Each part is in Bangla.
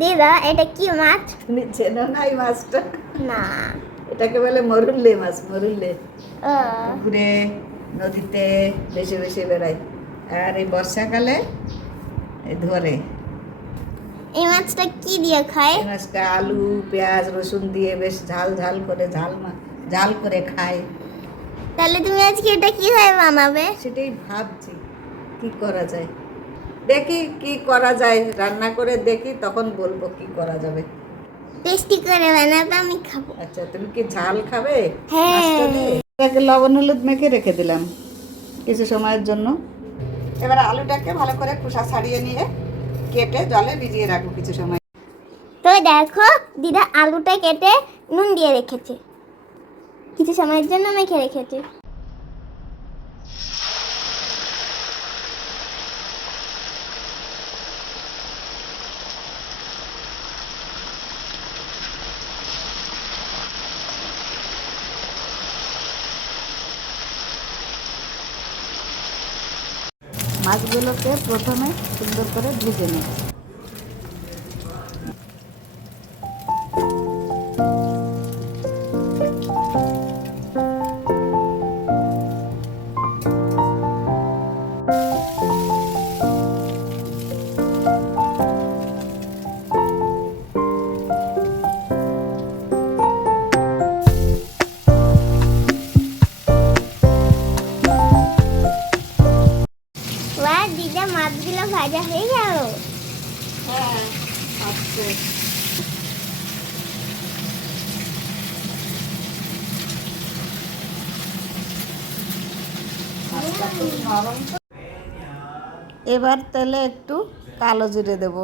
দিদা এটা কি মাছ? তুমি চেনো না এই মাছটা? না। এটাকে বলে মরুল্লে মাছ। মরুল্লে ও পুকুরে নদীতে বেশি বেশি বেড়ায়, আর এই বর্ষাকালে ধরে। এই মাছটা কি দিয়ে খায়? এই মাছটা আলু পেঁয়াজ রসুন দিয়ে বেশ ঝাল ঝাল করে ঝাল করে খায়। তাহলে তুমি আজকে এটা কিভাবে বানাবে? সেটাই ভাবছি কি করা যায়। দেখি কি করা যায়, রান্না করে দেখি, তখন বলবো কি করা যাবে। টেস্টি করে বানাবে, আমি খাবো। আচ্ছা, তুমি কি ঝাল খাবে হ্যাঁ। মাছটা দিয়ে? এটাকে লবণ হলুদ মেখে রেখে দিলাম কিছু সময়ের জন্য। এবার আলুটাকে ভালো করে খোসা ছাড়িয়ে নিয়ে কেটে জলে ভিজিয়ে রাখবো কিছু সময়। তো দেখো দিদা আলুটা কেটে নুন দিয়ে রেখেছে, কিছু সময়ের জন্য মেখে রেখেছে। মাছগুলোকে প্রথমে সুন্দর করে ভেজে নেব। বাহ দিদা মাছগুলো ভাজা হয়ে গেল। হ্যাঁ, আচ্ছা। এবার তেলে একটু কালো জিরে দেব,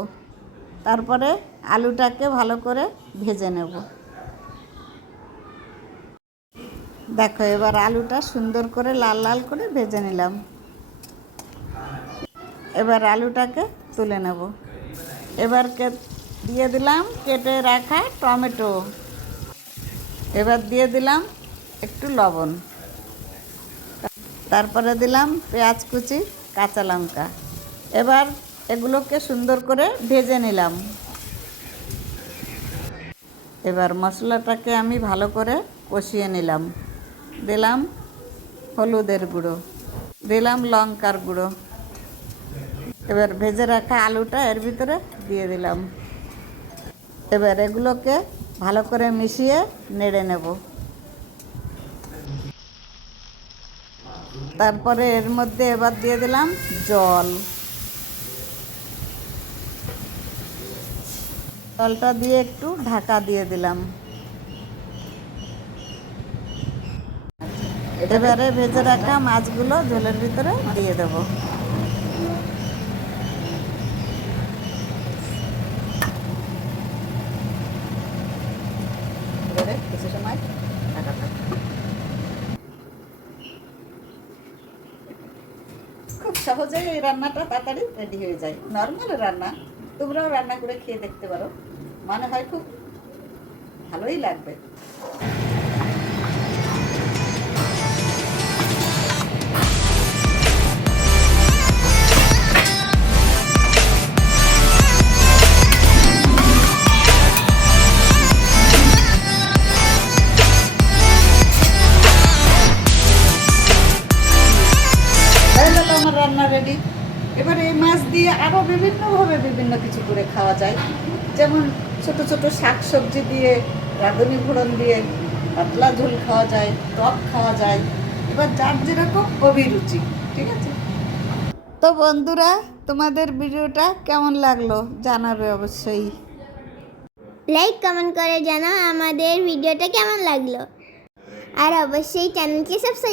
তারপরে আলুটাকে ভালো করে ভেজে নেব। দেখো এবার আলুটা সুন্দর করে লাল লাল করে ভেজে নিলাম। এবার আলুটাকে তুলে নেব। এবার দিয়ে দিলাম কেটে রাখা টমেটো। এবার দিয়ে দিলাম একটু লবণ, তারপরে দিলাম পেঁয়াজ কুচি কাঁচা লঙ্কা। এবার এগুলোকে সুন্দর করে ভেজে নিলাম। এবার মশলাটাকে আমি ভালো করে কষিয়ে নিলাম। দিলাম হলুদের গুঁড়ো, দিলাম লঙ্কার গুঁড়ো। এবার ভেজে রাখা আলুটা এর ভিতরে দিয়ে দিলাম। এবার এগুলোকে ভালো করে মিশিয়ে নেড়ে নেব। তারপরে এর মধ্যে এবার দিয়ে দিলাম জল। জলটা দিয়ে একটু ঢাকা দিয়ে দিলাম। এবারে ভেজে রাখা মাছগুলো ঝোলের ভিতরে দিয়ে দেব। কিছু সময় খুব সহজেই এই রান্নাটা তাড়াতাড়ি রেডি হয়ে যায়। নর্মাল রান্না, তোমরাও রান্না করে খেয়ে দেখতে পারো, মনে হয় খুব ভালোই লাগবে। আমার রান্না রেডি। এবার এই মাছ দিয়ে আরও বিভিন্নভাবে বিভিন্ন কিছু করে খাওয়া যায়, যেমন ছোট ছোট শাক সবজি দিয়ে, রাঁধুনি ফোড়ন দিয়ে পাতলা ঝোল খাওয়া যায়, টক খাওয়া যায়। এবার যার যেরকম অভিরুচি, ঠিক আছে? তো বন্ধুরা, তোমাদের ভিডিওটা কেমন লাগলো জানাবে অবশ্যই। লাইক কমেন্ট করে জানাও আমাদের ভিডিওটা কেমন লাগলো, আর অবশ্যই চ্যানেলকে সাবস্ক্রাইব